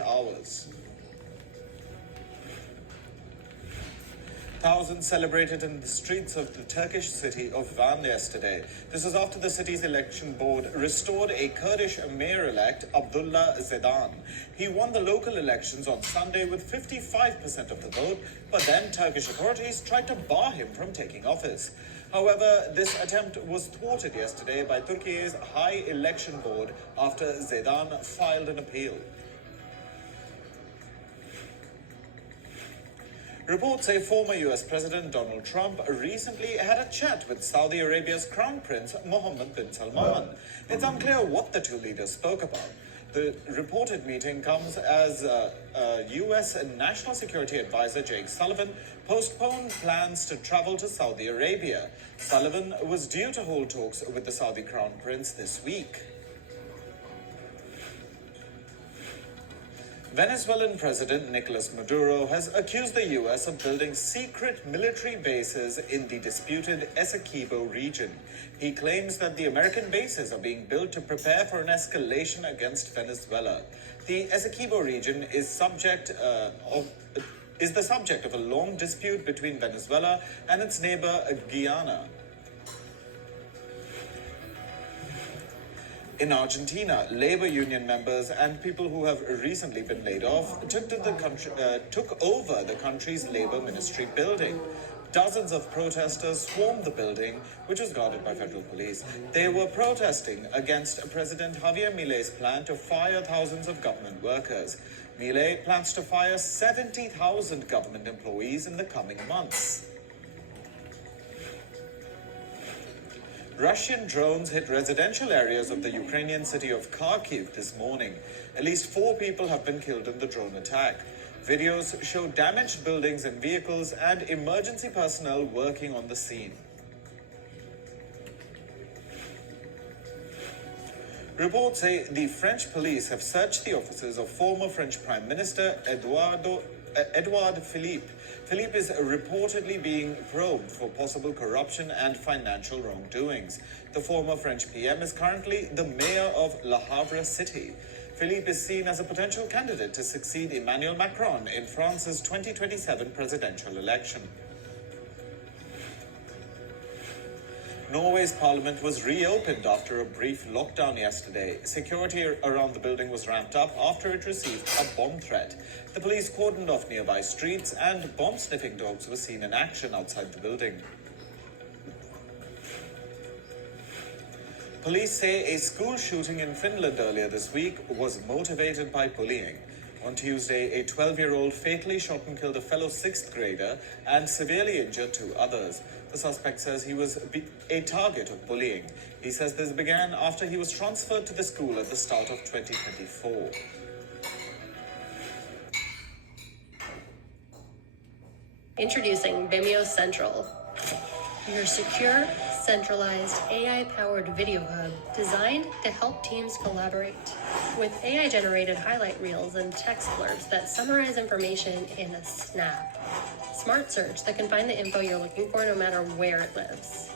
hours. Thousands celebrated in the streets of the Turkish city of Van yesterday. This was after the city's election board restored a Kurdish mayor-elect, Abdullah Zedan. He won the local elections on Sunday with 55% of the vote, but then Turkish authorities tried to bar him from taking office. However, this attempt was thwarted yesterday by Turkey's High Election Board after Zedan filed an appeal. Reports say former US President Donald Trump recently had a chat with Saudi Arabia's Crown Prince Mohammed bin Salman. It's unclear what the two leaders spoke about. The reported meeting comes as US National Security Advisor Jake Sullivan postponed plans to travel to Saudi Arabia. Sullivan was due to hold talks with the Saudi Crown Prince this week. Venezuelan President Nicolas Maduro has accused the U.S. of building secret military bases in the disputed Essequibo region. He claims that the American bases are being built to prepare for an escalation against Venezuela. The Essequibo region is the subject of a long dispute between Venezuela and its neighbor Guyana. In Argentina, labor union members and people who have recently been laid off took over the country's labor ministry building. Dozens of protesters swarmed the building, which was guarded by federal police. They were protesting against President Javier Milei's plan to fire thousands of government workers. Milei plans to fire 70,000 government employees in the coming months. Russian drones hit residential areas of the Ukrainian city of Kharkiv this morning. At least 4 people have been killed in the drone attack. Videos show damaged buildings and vehicles and emergency personnel working on the scene. Reports say the French police have searched the offices of former French Prime Minister Edouard Philippe. Philippe is reportedly being probed for possible corruption and financial wrongdoings. The former French PM is currently the mayor of Le Havre city. Philippe is seen as a potential candidate to succeed Emmanuel Macron in France's 2027 presidential election. Norway's parliament was reopened after a brief lockdown yesterday. Security around the building was ramped up after it received a bomb threat. The police cordoned off nearby streets and bomb-sniffing dogs were seen in action outside the building. Police say a school shooting in Finland earlier this week was motivated by bullying. On Tuesday, a 12-year-old fatally shot and killed a fellow 6th grader and severely injured 2 others. The suspect says he was a target of bullying. He says this began after he was transferred to the school at the start of 2024. Introducing Vimeo Central, your secure, centralized, AI-powered video hub designed to help teams collaborate. With AI-generated highlight reels and text blurbs that summarize information in a snap. Smart search that can find the info you're looking for no matter where it lives.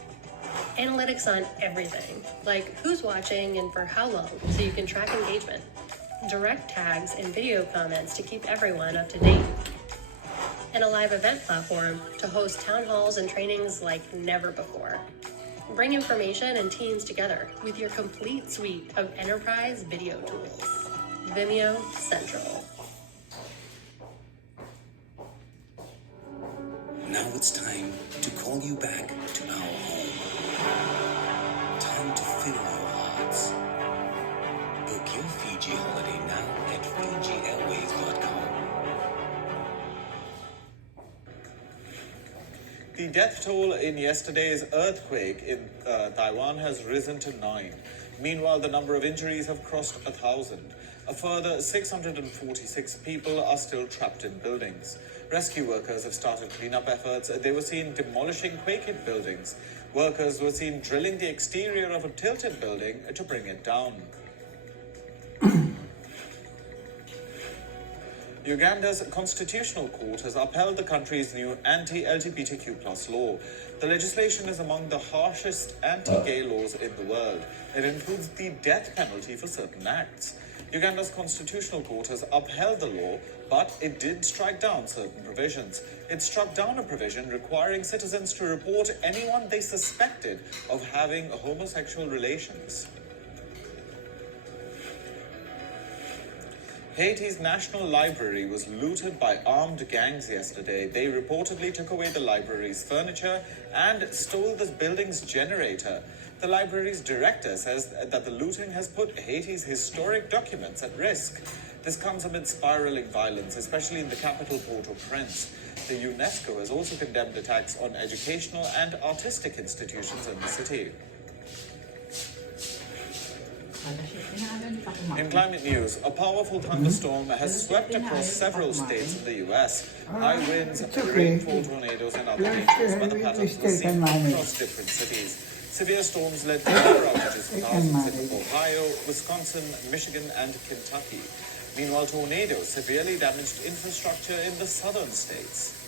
Analytics on everything, like who's watching and for how long, so you can track engagement. Direct tags and video comments to keep everyone up to date. And a live event platform to host town halls and trainings like never before. Bring information and teams together with your complete suite of enterprise video tools. Vimeo Central. Now it's time to call you back to our home. Time to fill your hearts. Book your Fiji holiday now at FijiAirways.com. The death toll in yesterday's earthquake in Taiwan has risen to 9. Meanwhile, the number of injuries have crossed 1,000. A further 646 people are still trapped in buildings. Rescue workers have started cleanup efforts. They were seen demolishing quake-hit buildings. Workers were seen drilling the exterior of a tilted building to bring it down. Uganda's constitutional court has upheld the country's new anti-LGBTQ+ law. The legislation is among the harshest anti-gay laws in the world. It includes the death penalty for certain acts. Uganda's constitutional court has upheld the law, but it did strike down certain provisions. It struck down a provision requiring citizens to report anyone they suspected of having homosexual relations. Haiti's National Library was looted by armed gangs yesterday. They reportedly took away the library's furniture and stole the building's generator. The library's director says that the looting has put Haiti's historic documents at risk. This comes amid spiraling violence, especially in the capital Port-au-Prince. The UNESCO has also condemned attacks on educational and artistic institutions in the city. In climate news, a powerful thunderstorm has swept across several states in the U.S. High winds, rainfall, tornadoes, and other dangerous weather patterns were seen across different cities. Severe storms led to power outages for thousands in Ohio, Wisconsin, Michigan, and Kentucky. Meanwhile, tornadoes severely damaged infrastructure in the southern states.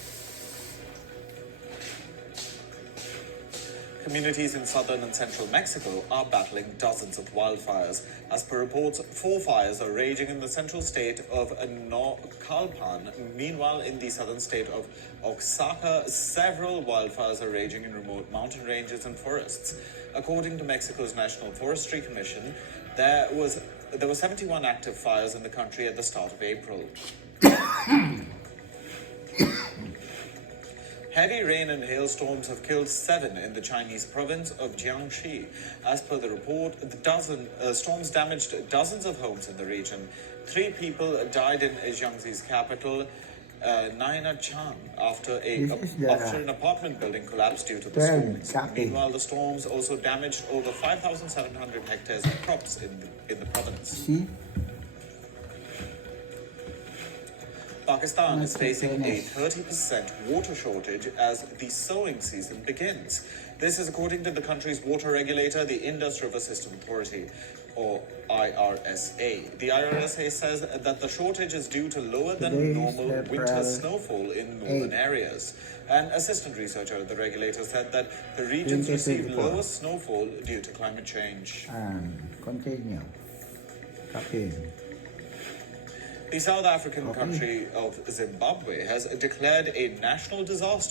Communities in southern and central Mexico are battling dozens of wildfires. As per reports, 4 fires are raging in the central state of Naucalpan. Meanwhile, in the southern state of Oaxaca, several wildfires are raging in remote mountain ranges and forests. According to Mexico's National Forestry Commission, there were 71 active fires in the country at the start of April. Heavy rain and hailstorms have killed 7 in the Chinese province of Jiangxi. As per the report, the storms damaged dozens of homes in the region. 3 people died in Jiangxi's capital, Nainachang, after an apartment building collapsed due to the storms. Meanwhile, the storms also damaged over 5,700 hectares of crops in the province. Pakistan is facing a 30% water shortage as the sowing season begins. This is according to the country's water regulator, the Indus River System Authority, or IRSA. The IRSA says that the shortage is due to lower than normal winter snowfall in northern areas. An assistant researcher at the regulator said that the regions receive lower snowfall due to climate change. Continue. The South African country of Zimbabwe has declared a national disaster